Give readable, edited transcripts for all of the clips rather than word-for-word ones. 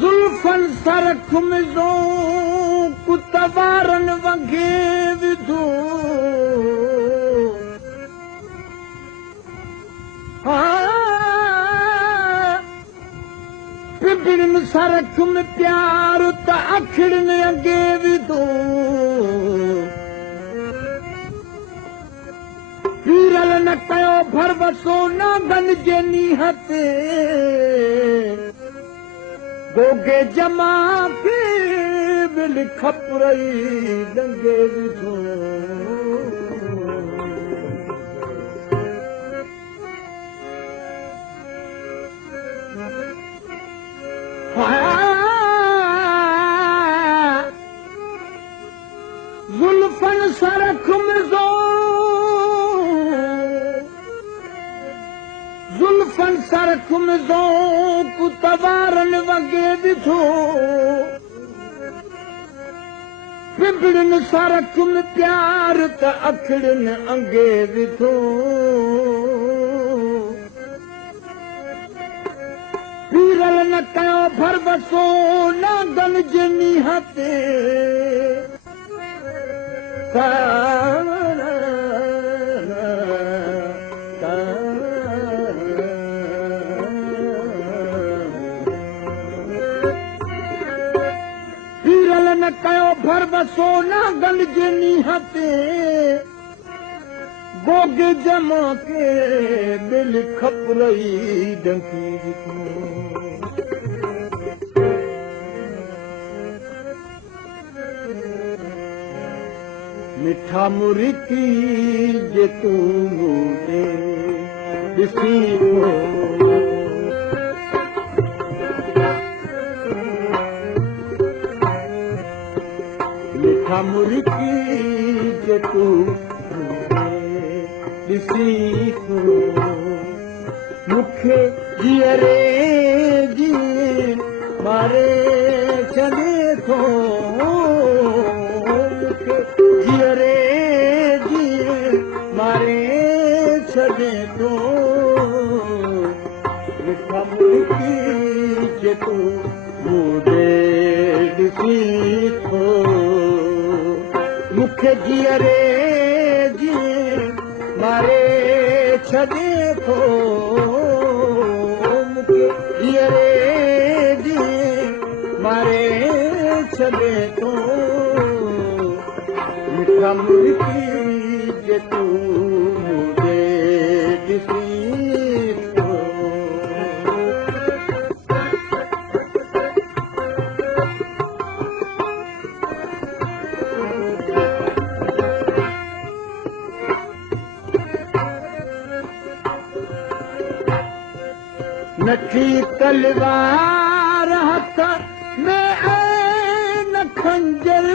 जुल्फन सर खुमज़ो कुतवारन वंगे विधो पिबड़न सर खुम प्यार त अखड़न अगे विधो पीरल न कयो भरवसो नागन जे नीह ते गोगे जमा के बिल खपरई दंगे विधो जुल्फन सर खुमज़ो जुल्फन सर खुमज़ो कुतवारन वगे विधो पिबड़न सर खुम प्यार त अखड़न अंगे विधो पीरल न कयो भरवसो नागन जे नीह ते पीरल न कयो भरवसो नागन जे नीह ते गोगे जमा के दिल खपरई डंकी विधो मिठा मुर्की जे तू मूंखे ॾिसी मिठा मुर्की जे तू ॾिसी मूंखे जीअरे जी मारे छॾे थो जीअरे जी मारे छॾे थो मिठा मुर्की जे तू मूंखे ॾिसी थो मूंखे जीअरे जी मारे छॾे थो मूंखे जीअरे जी मारे छॾे थो मिठा मुर्की जे तू मूंखे ॾिसी थो नथी तलवार हथ में न खंजर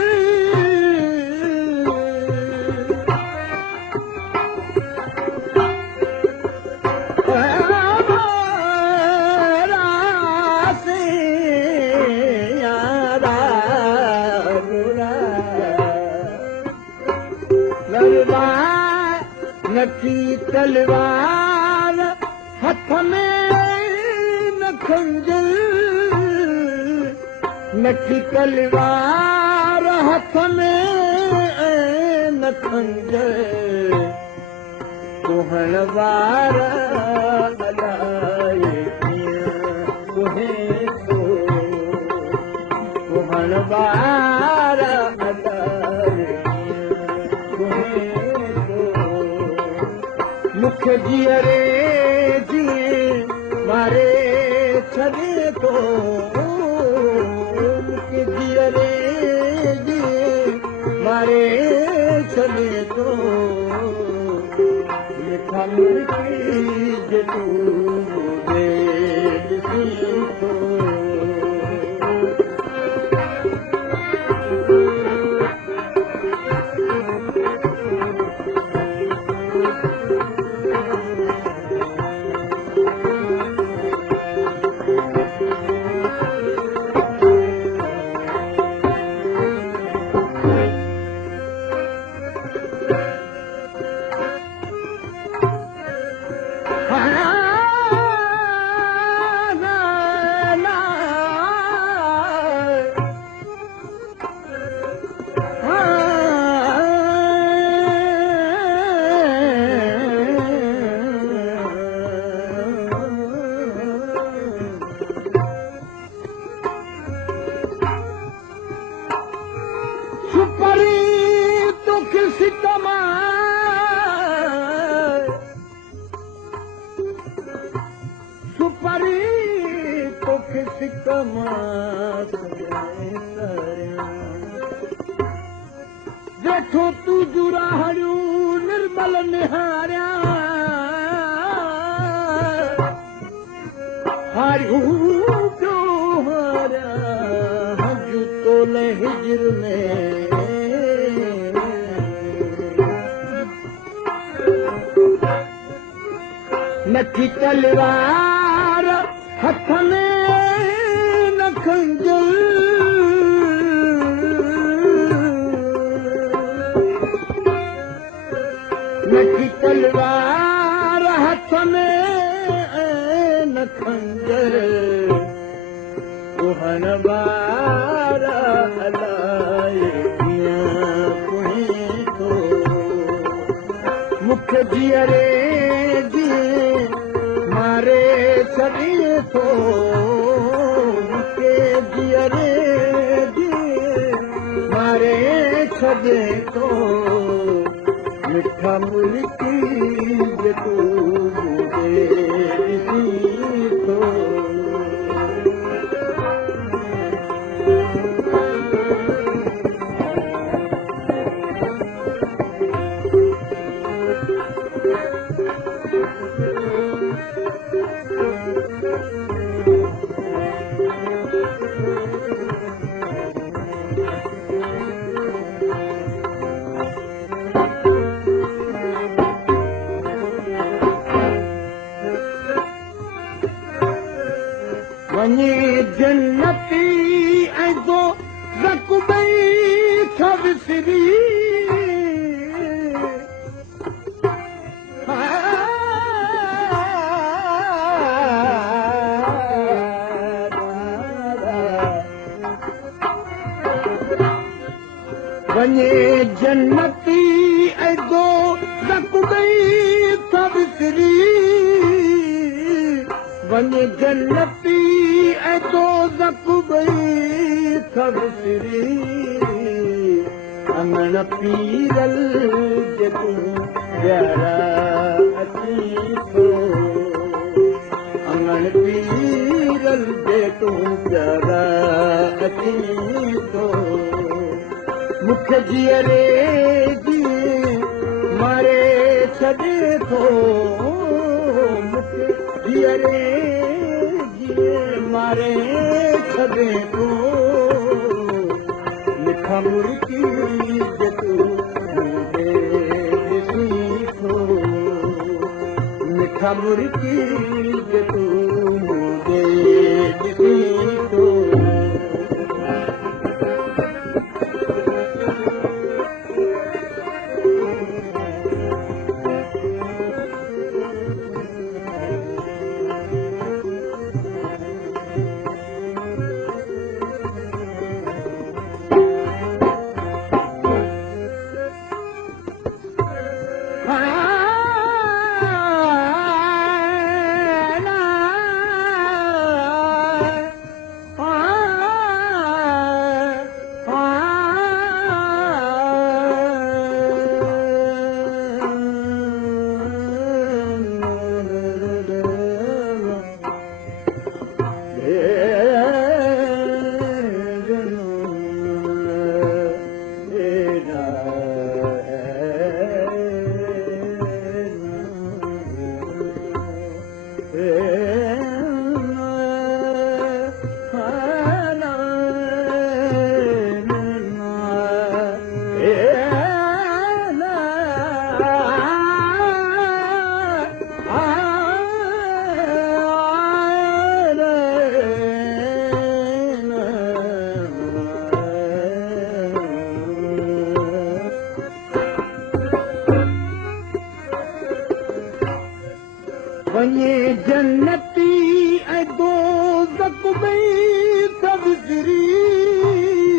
नथी तलवार हथ में न खंजर नथी तलवार हथ में न खंजर कुहण वार अलाए कीअं कुहे थो कुहण वार अलाए कीअं कुहे मूंखे जीअरे जी मारे छॾे थो मूंखे जीअरे जी मारे छॾे थो मिठा मुर्की जे तू मूंखे ॾिसी थो सुपरी तोखे सितमा सुपरी तोखे सितमा वेठो तू जुराहड़ियूं निर्मल निहारिया हारियूं जो हारिया हज तोले हिजर में नथी तलवार हथ में न खंजर नथी तलवार हथ में न खंजर कोहन बार हलाए तो मुख्य जीअरे मारे छॾे थो मुख्य जीअरे मारे छॾे थो मिठा मुल्की जे तू मुझे ॾिसी थो वञे जन्नती ऐं दो रक़बई था विसरी वञे जन्नती ऐं दो रक़बई था विसरी वञे जन्नती ऐं दो रक़बई था विसरी अमन पीरल जे तूं प्यारा अची थो अमन पीरल जे तूं प्यारा अची थो मुख्य जीअरे जी मारे छॾे थो मुख्य जीअरे मारे छॾे थो मिठा मुर्की जे तूं मुंहिंजे ॾिसी थो मिठा मुर्की जे तूं मुंहिंजे ॾिसी थो वञे जन्नती ऐं दोज़ख में सब गिरी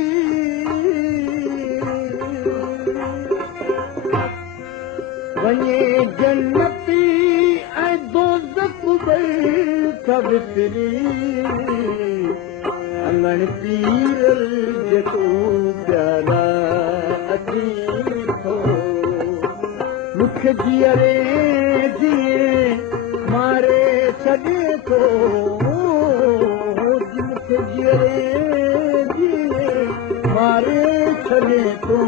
वञे जन्नती ऐं दोज़ख में सब गिरी अमन पीर जे तूं प्यारा रखी थो मूंखे जीअरे जीए मारे छॾे थो मूंखे जीअरे जीए मारे छॾे थो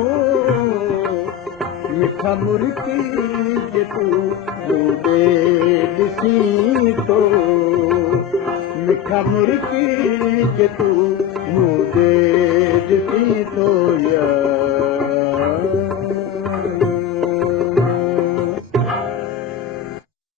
मिठा मुर्गी जे तूं ॾे ॾिसी थो मिठा मुर्गी जे तूं ॾे ॾिसी थो यार